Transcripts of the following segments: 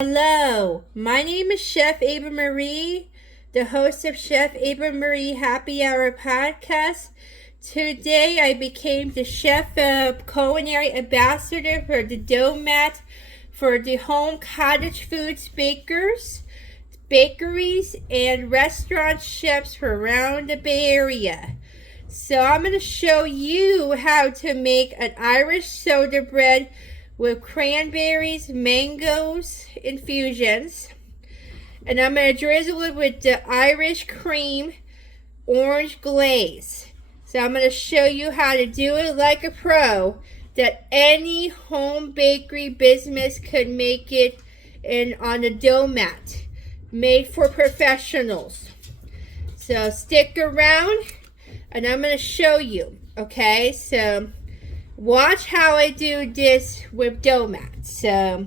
Hello, my name is Chef Ava Marie, the host of Chef Ava Marie Happy Hour podcast. Today I became the chef culinary ambassador for the doughmat for the home cottage foods bakers, bakeries, and restaurant chefs for around the Bay Area. So I'm going to show you how to make an Irish soda bread with cranberries, mangoes, infusions. And I'm going to drizzle it with the Irish cream orange glaze. So I'm going to show you how to do it like a pro, that any home bakery business could make it on a doughmat, made for professionals. So stick around and I'm going to show you, okay? So watch how I do this with doughmat. So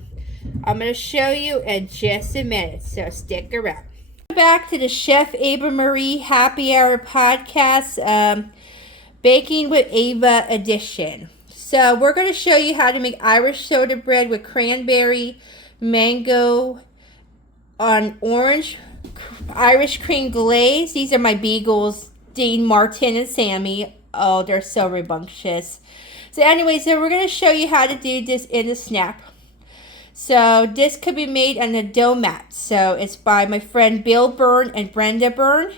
I'm going to show you in just a minute, so stick around. Back to the Chef Ava Marie Happy Hour podcast, Baking with Ava edition. So we're going to show you how to make Irish soda bread with cranberry, mango, on orange Irish cream glaze. These are my beagles, Dean, Martin, and Sammy. Oh, they're so rambunctious. So anyway, we're going to show you how to do this in a snap. So this could be made on a doughmat. So it's by my friend Bill Byrne and Brenda Byrne.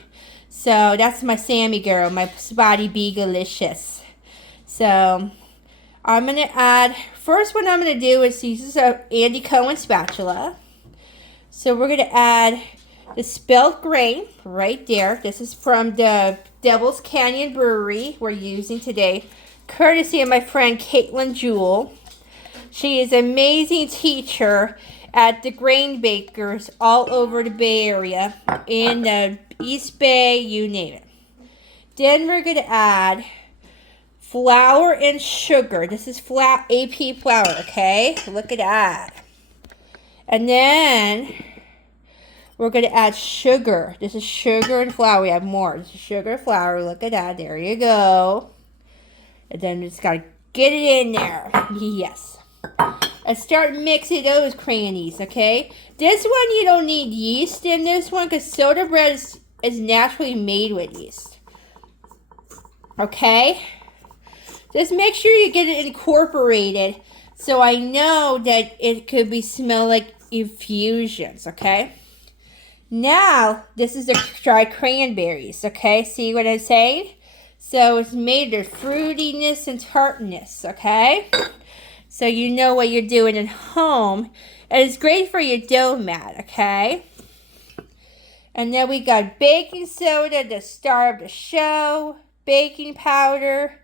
So that's my Sammy girl, my spotty beaglicious. So I'm going to add, first what I'm going to do is use an Andy Cohen spatula. So we're going to add the spelt grain right there. This is from the Devil's Canyon Brewery we're using today, courtesy of my friend Caitlin Jewell. She is an amazing teacher at the grain bakers all over the Bay Area, in the East Bay, you name it. Then we're going to add flour and sugar. This is AP flour, okay? Look at that. And then we're going to add sugar. This is sugar and flour. We have more. This is sugar and flour. Look at that. There you go. And then we just got to get it in there. Yes. And start mixing those crannies, okay? This one, you don't need yeast in this one because soda bread is naturally made with yeast. Okay? Just make sure you get it incorporated so I know that it could smell like infusions, okay? Now, this is the dried cranberries, okay? See what I'm saying? So it's made of fruitiness and tartness, okay? So you know what you're doing at home. And it's great for your doughmat, okay? And then we got baking soda, the star of the show, baking powder,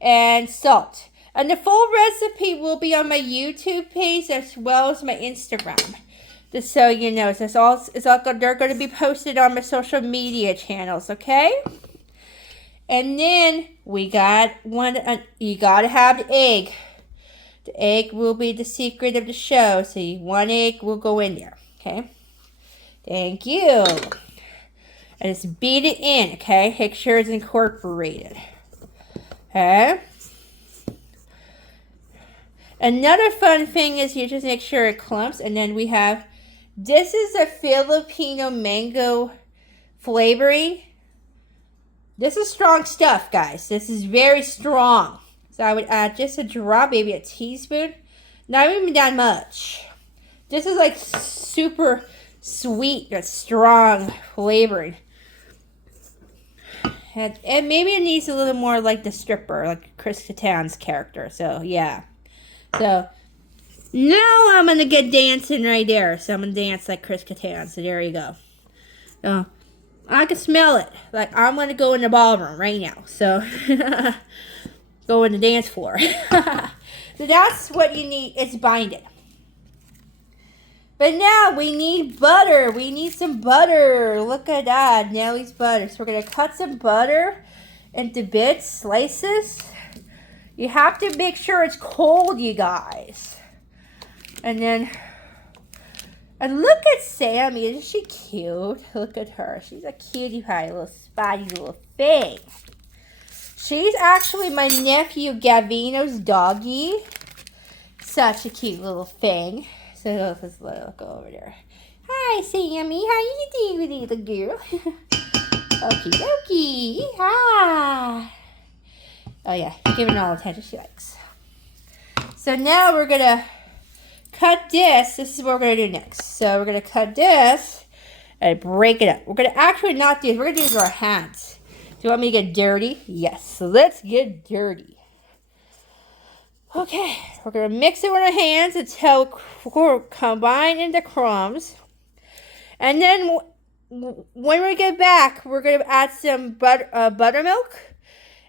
and salt. And the full recipe will be on my YouTube page as well as my Instagram. Just so you know, they're going to be posted on my social media channels, okay? And then we got you got to have the egg. The egg will be the secret of the show. So one egg will go in there. Okay. Thank you. And just beat it in. Okay. Make sure it's incorporated. Okay. Another fun thing is you just make sure it clumps. And then we have, this is a Filipino mango flavoring. This is strong stuff, guys. This is very strong. So I would add just a drop, maybe a teaspoon. Not even that much. This is like super sweet, but strong flavoring. And maybe it needs a little more like the stripper, like Criss character. So yeah. So now I'm going to get dancing right there. So I'm going to dance like Criss. So there you go. So I can smell it. Like I'm going to go in the ballroom right now. So go in the dance floor. So that's what you need. It's binding. But now we need butter. We need some butter. Look at that. Nellie's butter. So we're going to cut some butter into bits, slices. You have to make sure it's cold, you guys. And then, and look at Sammy. Isn't she cute? Look at her. She's a cutie pie, little spotty little thing. She's actually my nephew Gavino's doggie. Such a cute little thing. So let's look over there. Hi, Sammy. How you doing, little girl? Okie dokie. Hi. Oh yeah, giving all the attention she likes. So now we're gonna cut this. This is what we're gonna do next. So we're gonna cut this and break it up. We're gonna actually not do this. We're gonna do this with our hands. Do you want me to get dirty? Yes. So let's get dirty. Okay, we're gonna mix it with our hands until we're combined into crumbs. And then when we get back, we're gonna add some buttermilk.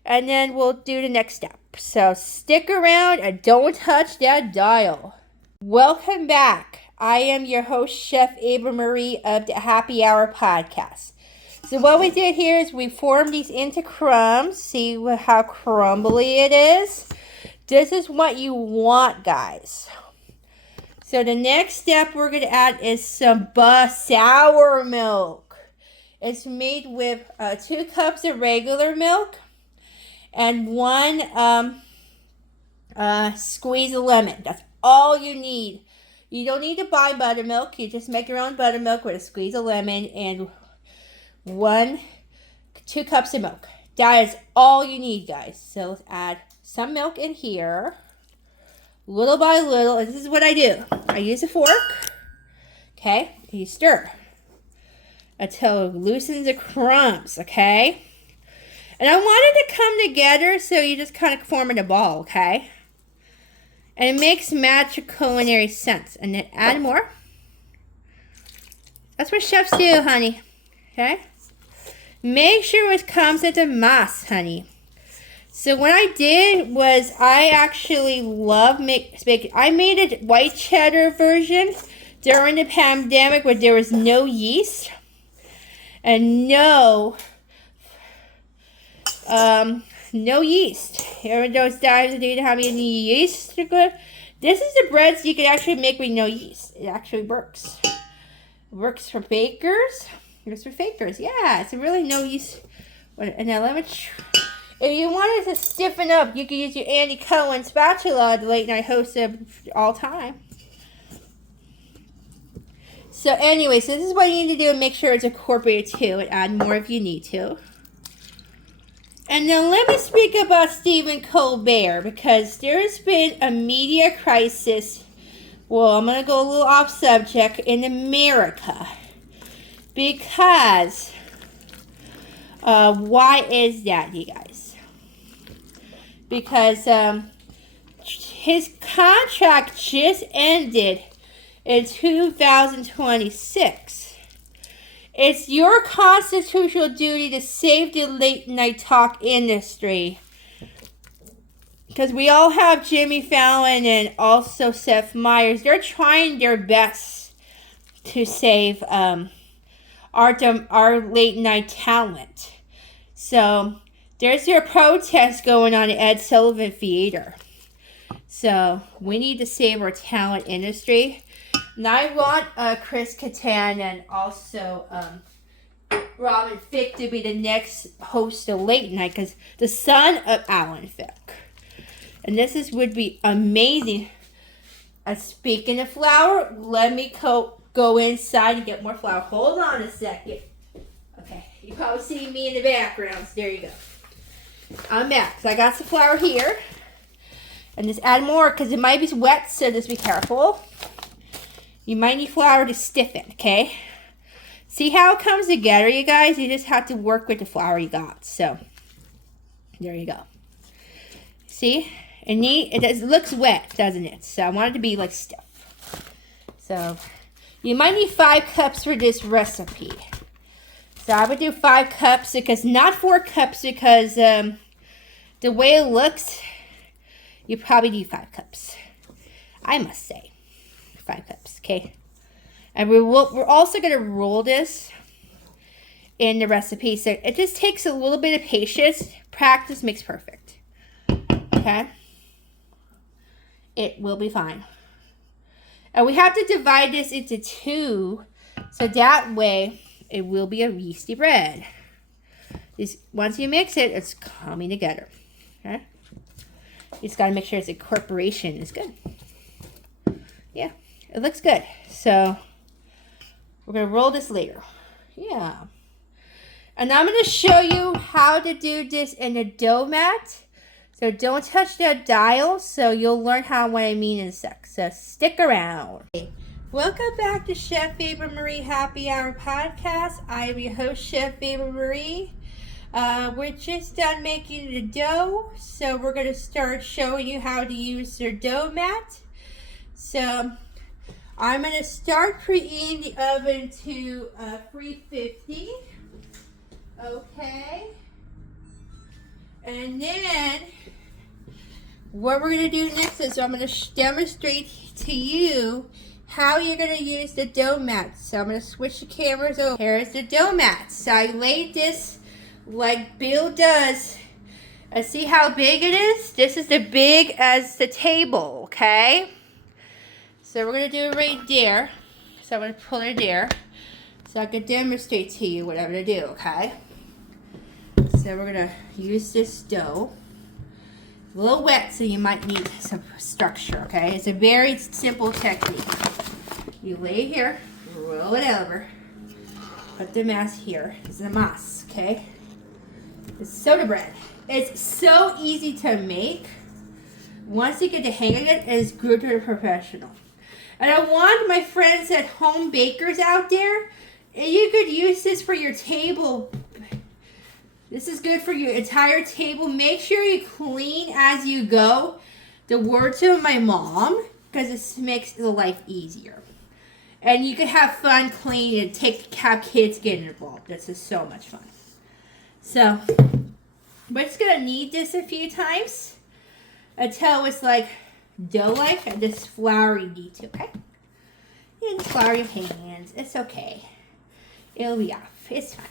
And then we'll do the next step. So stick around and don't touch that dial. Welcome back. I am your host, Chef Ava Marie of the Happy Hour Podcast. So what we did here is we formed these into crumbs. See how crumbly it is? This is what you want, guys. So the next step we're going to add is some sour milk. It's made with 2 cups of regular milk and 1 squeeze of lemon. That's all you need. You don't need to buy buttermilk. You just make your own buttermilk with a squeeze of lemon and 2 cups of milk. That is all you need, guys. So let's add some milk in here, little by little. And this is what I do. I use a fork. Okay, and you stir until it loosens the crumbs. Okay. And I want it to come together, so you just kind of form in a ball, okay? And it makes magic culinary sense. And then add more. That's what chefs do, honey. Okay? Make sure it comes into mass, honey. So what I did was I actually love making. I made a white cheddar version during the pandemic where there was no yeast and no yeast. Remember those times that you didn't have any yeast? This is the breads you can actually make with no yeast. It actually works. It works for bakers. It works for fakers. Yeah, it's really no yeast. And now let me. If you wanted to stiffen up, you could use your Andy Cohen spatula, the late night host of all time. So anyway, so this is what you need to do and make sure it's incorporated too, and add more if you need to. And then let me speak about Stephen Colbert, because there's been a media crisis. Well, I'm going to go a little off subject in America. Because, why is that, you guys? Because his contract just ended in 2026. It's your constitutional duty to save the late night talk industry. Because we all have Jimmy Fallon and also Seth Meyers. They're trying their best to save our late night talent. So there's your protest going on at Ed Sullivan Theater. So we need to save our talent industry. And I want Chris Kattan and also Robin Thicke to be the next host of Late Night, because the son of Alan Thicke. And this would be amazing. Speaking of flour, let me go inside and get more flour. Hold on a second. Okay, you probably see me in the background. So there you go. I'm back. So I got some flour here. And just add more because it might be wet, so just be careful. You might need flour to stiffen, okay? See how it comes together, you guys? You just have to work with the flour you got. So, there you go. See? It looks wet, doesn't it? So, I want it to be like stiff. So, you might need 5 cups for this recipe. So, I would do 5 cups, because not 4 cups, because the way it looks, you probably need 5 cups. I must say. 5 cups, okay? And we're also going to roll this in the recipe. So it just takes a little bit of patience. Practice makes perfect. Okay? It will be fine. And we have to divide this into 2, so that way it will be a yeasty bread. Once you mix it, it's coming together. Okay? You just got to make sure its incorporation is good. Yeah. It looks good. So we're going to roll this later. Yeah. And I'm going to show you how to do this in a doughmat. So don't touch that dial. So you'll learn what I mean in a sec. So stick around. Welcome back to Chef Ava Marie Happy Hour Podcast. I am your host, Chef Ava Marie. We're just done making the dough. So we're going to start showing you how to use your doughmat. So I'm going to start preheating the oven to 350. Okay. And then what we're going to do next is I'm going to demonstrate to you how you're going to use the doughmat. So I'm going to switch the cameras over. Here's the doughmat. So I laid this like Bill does. See how big it is? This is as big as the table, okay? So we're going to do it right there. So I'm going to pull it there so I can demonstrate to you what I'm going to do, okay? So we're going to use this dough. A little wet, so you might need some structure, okay? It's a very simple technique. You lay here, roll it over, put the mass here. This is the mass, okay? It's soda bread. It's so easy to make. Once you get the hang of it, it's good to a professional. And I want my friends at home bakers out there, you could use this for your table. This is good for your entire table. Make sure you clean as you go. The words of my mom, because this makes the life easier. And you can have fun cleaning and have kids getting involved. This is so much fun. So, we're just going to knead this a few times until it's like dough-like and this floury knead, okay? You can flour your hands. It's okay. It'll be off. It's fine.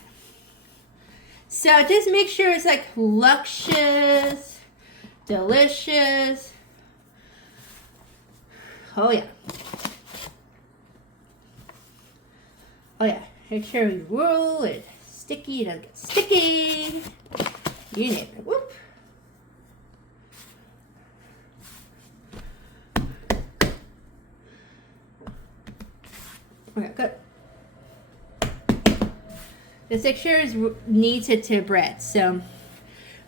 So just make sure it's like luscious, delicious. Oh yeah. Oh yeah. Make sure you roll it. Sticky, it doesn't get sticky. You name it. Whoop. Okay, good. The texture needs it to bread. So,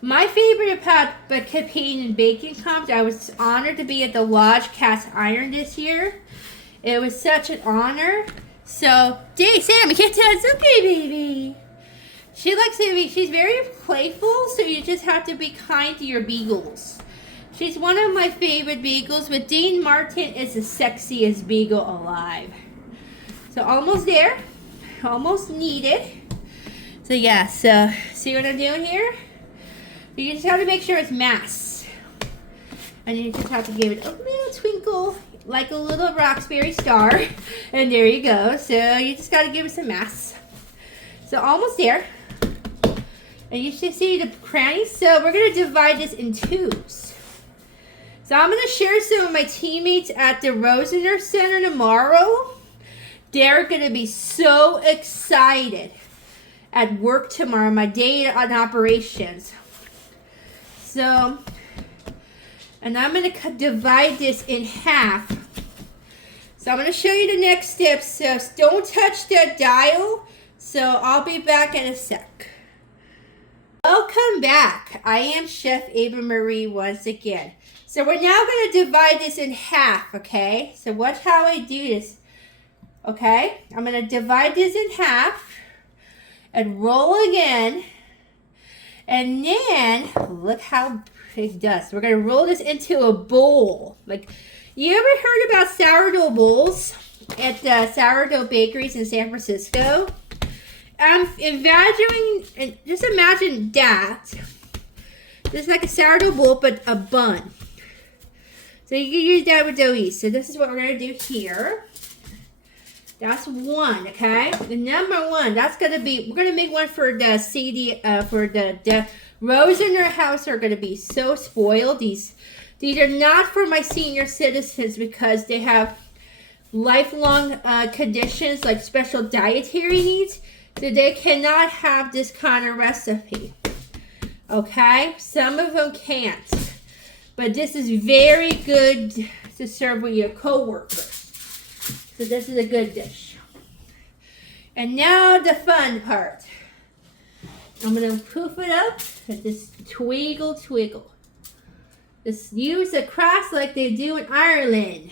my favorite about competing in baking comps, I was honored to be at the Lodge Cast Iron this year. It was such an honor. So, Sam, you can't tell it's okay, baby. She likes to be, she's very playful, so you just have to be kind to your beagles. She's one of my favorite beagles, but Dean Martin is the sexiest beagle alive. So, almost there. Almost needed. So yeah, so see what I'm doing here? You just have to make sure it's mass. And you just have to give it a little twinkle, like a little Roxbury star. And there you go. So you just got to give it some mass. So almost there. And you should see the crannies. So we're going to divide this in twos. So I'm going to share some of my teammates at the Rosner Center tomorrow. They're going to be so excited at work tomorrow, my day on operations. So, and I'm going to divide this in half. So I'm going to show you the next steps. So don't touch that dial. So I'll be back in a sec. Welcome back. I am Chef Ava Marie once again. So we're now going to divide this in half, okay? So watch how I do this. Okay, I'm going to divide this in half. And roll again. And then, look how it does. We're going to roll this into a bowl. Like, you ever heard about sourdough bowls at the sourdough bakeries in San Francisco? Just imagine that. This is like a sourdough bowl, but a bun. So you can use that with dough yeast. So this is what we're going to do here. That's one, okay? The number one, that's going to be, we're going to make one for the for the Rose in our house are going to be so spoiled. These are not for my senior citizens because they have lifelong conditions like special dietary needs. So they cannot have this kind of recipe. Okay? Some of them can't. But this is very good to serve with your coworkers. So this is a good dish. And now the fun part. I'm going to poof it up with this twiggle. Just use a cross like they do in Ireland.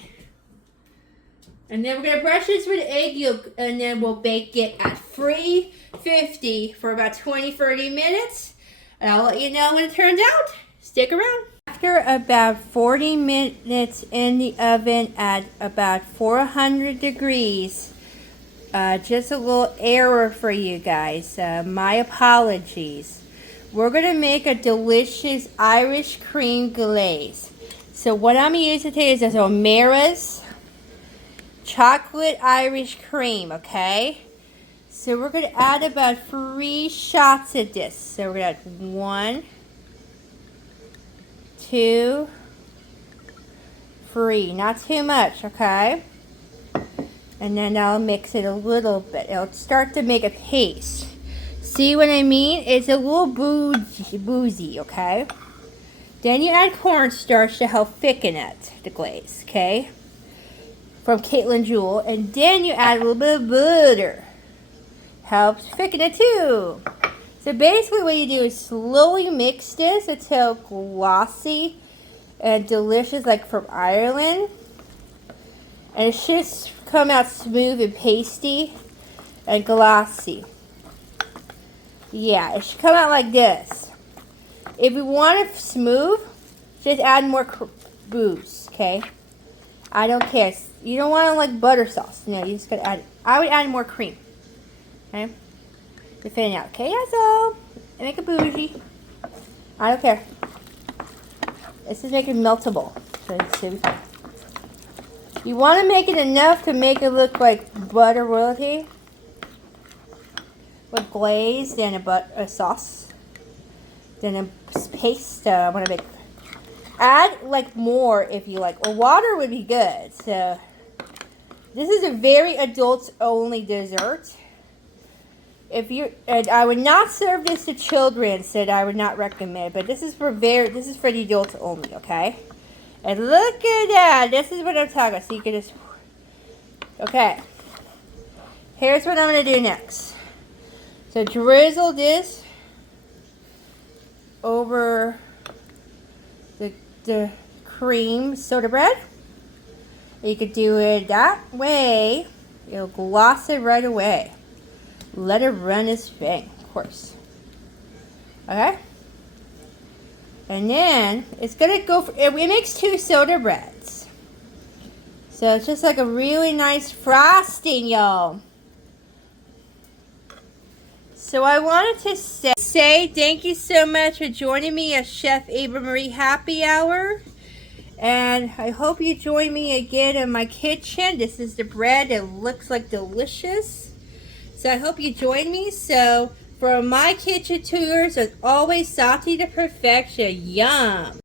And then we're going to brush this with egg yolk, and then we'll bake it at 350 for about 20-30 minutes. And I'll let you know when it turns out. Stick around. After about 40 minutes in the oven at about 400 degrees, just a little error for you guys. My apologies. We're going to make a delicious Irish cream glaze. So what I'm using today is this O'Mara's chocolate Irish cream, okay? So we're going to add about 3 shots of this. So we're going to add 1, 2, 3. Not too much, okay? And then I'll mix it a little bit. It'll start to make a paste. See what I mean? It's a little boozy, okay? Then you add cornstarch to help thicken it, the glaze, okay? From Caitlin Jewel. And then you add a little bit of butter. Helps thicken it too. So basically what you do is slowly mix this until glossy and delicious, like from Ireland. And it should come out smooth and pasty and glossy. Yeah, it should come out like this. If you want it smooth, just add more booze, okay? I don't care. You don't want to like butter sauce. No, you just gotta add. I would add more cream. Okay? To thin it out. Okay, that's all. And make it bougie. I don't care. This is making meltable. So you want to make it enough to make it look like butter royalty. With glaze, then a sauce, then a paste. I want to make. Add like more if you like, or water would be good. So this is a very adults-only dessert. And I would not serve this to children, so I would not recommend. But this is for the adults only, okay? And look at that. This is what I'm talking about. So you can just. Okay. Here's what I'm gonna do next. So drizzle this over the cream soda bread. You could do it that way. You'll gloss it right away. Let it run its thing, of course. Okay? And then it's gonna go for, it makes 2 soda breads. So it's just like a really nice frosting, y'all. So I wanted to say thank you so much for joining me at Chef Ava Marie Happy Hour. And I hope you join me again in my kitchen. This is the bread. It looks like delicious. So I hope you join me. So for my kitchen tours, as always, salty to perfection. Yum.